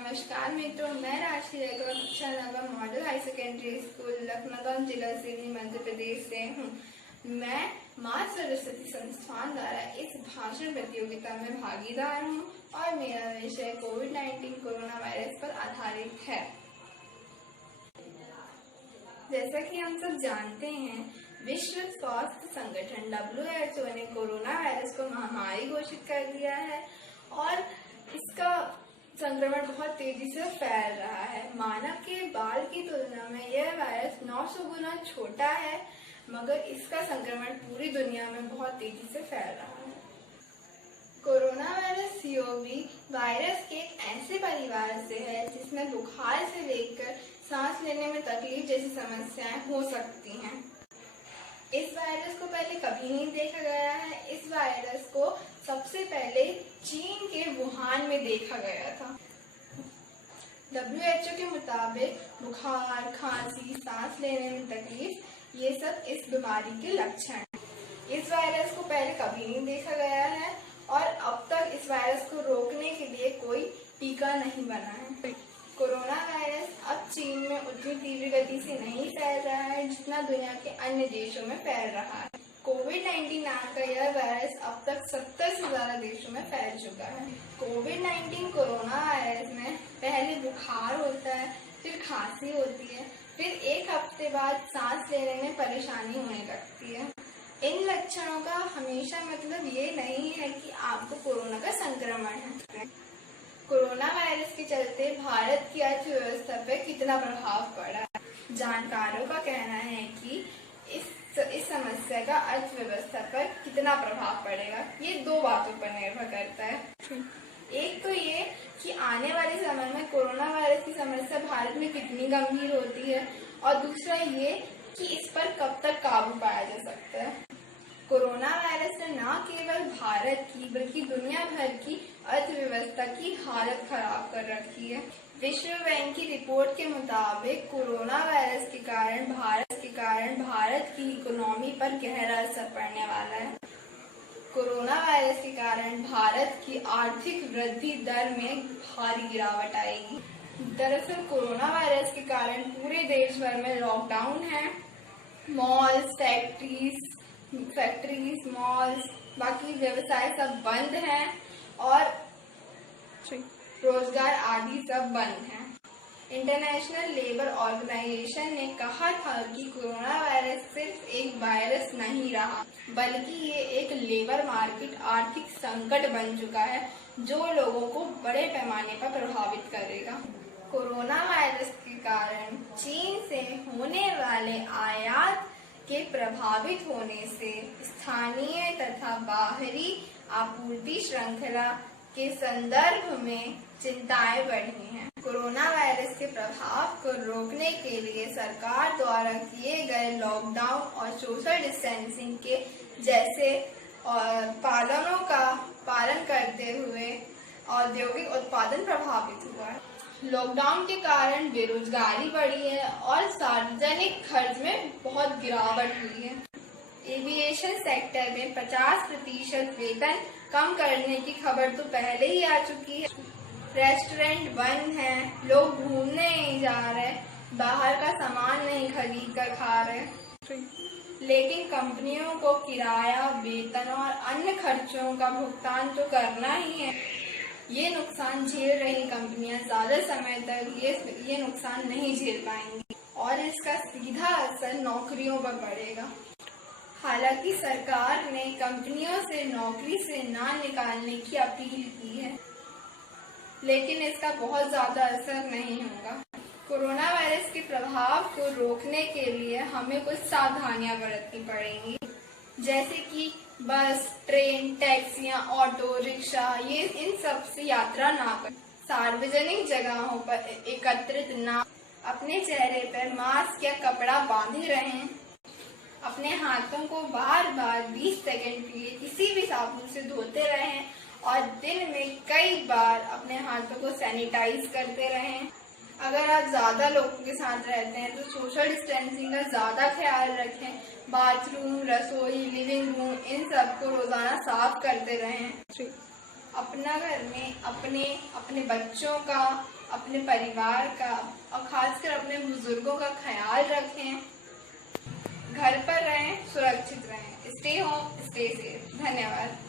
नमस्कार मित्रों, मैं राशि रेखा कक्षा नवम model high secondary school Lucknow जिला सिवनी मध्य प्रदेश से हूँ। मैं माँ सरस्वती संस्थान द्वारा इस भाषण प्रतियोगिता में भागीदार हूँ और मेरा विषय कोविड-19 कोरोना वायरस पर आधारित है। जैसा कि हम सब जानते हैं, विश्व स्वास्थ्य संगठन WHO ने कोरोना वायरस को महामारी घोषित कर दिया है और इसका संक्रमण बहुत तेजी से फैल रहा है। मानव के बाल की तुलना में यह वायरस 900 गुना छोटा है, मगर इसका संक्रमण पूरी दुनिया में बहुत तेजी से फैल रहा है। कोरोना वायरस COV वायरस के एक ऐसे परिवार से है जिसमें बुखार से लेकर सांस लेने में तकलीफ जैसी समस्याएं हो सकती हैं। इस वायरस को पहले कभी नहीं देखा गया है। इस वायरस को सबसे पहले चीन के वुहान में देखा गया था। WHO के मुताबिक बुखार, खांसी, सांस लेने में तकलीफ, ये सब इस बीमारी के लक्षण हैं। इस वायरस को पहले कभी नहीं देखा गया है और अब तक इस वायरस को रोकने के लिए कोई टीका नहीं बना है। कोरोना वायरस अब चीन में उतनी तीव्र गति से नहीं फैल रहा है जितना दुनिया के अन्य देशों में फैल रहा है। कोविड-19 नाम का यह वायरस अब तक 70 से ज्यादा देशों में फैल चुका है। कोविड-19 कोरोना वायरस में पहले बुखार होता है, फिर खांसी होती है, फिर एक हफ्ते बाद सांस लेने में परेशानी होने लगती है। इन लक्षणों का हमेशा मतलब ये नहीं है कि आपको कोरोना का संक्रमण है। कोरोना वायरस के चलते भारत की अर्थव्यवस्था पर कितना प्रभाव पड़ा है। जानकारों का कहना है कि इस समस्या का अर्थव्यवस्था पर कितना प्रभाव पड़ेगा, ये दो बातों पर निर्भर करता है। एक तो ये कि आने वाले समय में कोरोना वायरस की समस्या भारत में कितनी गंभीर होती है, और दूसरा ये कि इस पर कब तक काबू पाया जा सकता है। कोरोना वायरस ने न केवल भारत की बल्कि दुनिया भर की अर्थव्यवस्था की हालत खराब कर रखी है। विश्व बैंक की रिपोर्ट के मुताबिक कोरोना वायरस के कारण भारत की इकोनॉमी पर गहरा असर पड़ने वाला है। कोरोना वायरस के कारण भारत की आर्थिक वृद्धि दर में भारी गिरावट आएगी। दरअसल कोरोना वायरस के कारण पूरे देश भर में लॉकडाउन है। मॉल्स, फैक्ट्रीज, मॉल्स, बाकी व्यवसाय सब बंद हैं और रोजगार आदि सब बंद हैं। इंटरनेशनल लेबर ऑर्गेनाइजेशन ने कहा था कि कोरोना वायरस सिर्फ एक वायरस नहीं रहा, बल्कि ये एक लेबर मार्केट आर्थिक संकट बन चुका है जो लोगों को बड़े पैमाने पर प्रभावित करेगा। कोरोना वायरस के कारण चीन से होने वाले आयात के प्रभावित होने से स्थानीय तथा बाहरी आपूर्ति श्रृंखला के संदर्भ में चिंताएं बढ़ी हैं। कोरोना वायरस के प्रभाव को रोकने के लिए सरकार द्वारा किए गए लॉकडाउन और सोशल डिस्टेंसिंग के जैसे पालनों का पालन करते हुए औद्योगिक उत्पादन प्रभावित हुआ है। लॉकडाउन के कारण बेरोजगारी बढ़ी है और सार्वजनिक खर्च में बहुत गिरावट हुई है। एविएशन सेक्टर में 50% वेतन कम करने की खबर तो पहले ही आ चुकी है। रेस्टोरेंट बंद हैं, लोग घूमने नहीं जा रहे, बाहर का सामान नहीं खरीद कर खा रहे। लेकिन कंपनियों को किराया, वेतन और अन्य खर्चों का भुगतान तो करना ही है। ये नुकसान झेल रही कंपनियां ज्यादा समय तक ये नुकसान नहीं झेल पाएंगी और इसका सीधा असर नौकरियों पर पड़ेगा। हालांकि सरकार ने कंपनियों से नौकरी से ना निकालने की अपील की है, लेकिन इसका बहुत ज्यादा असर नहीं होगा। कोरोना वायरस के प्रभाव को रोकने के लिए हमें कुछ सावधानियां बरतनी पड़ेंगी, जैसे कि बस, ट्रेन, टैक्सियां, ऑटो, रिक्शा, ये इन सब से यात्रा ना करें। सार्वजनिक जगहों पर एकत्रित ना, अपने चेहरे पर मास्क या कपड़ा बांधे रहें। अपने हाथों को बार बार 20 सेकंड के लिए किसी भी साबुन से धोते रहें और दिन में कई बार अपने हाथों को सैनिटाइज करते रहें। अगर आप ज्यादा लोगों के साथ रहते हैं तो सोशल डिस्टेंसिंग का ज्यादा ख्याल रखें। बाथरूम, रसोई, लिविंग रूम, इन सब को रोजाना साफ करते रहें। अपना घर में अपने बच्चों का, अपने परिवार का और खासकर अपने बुजुर्गों का ख्याल रखें। घर पर रहें, सुरक्षित रहें। Stay home, stay safe. धन्यवाद।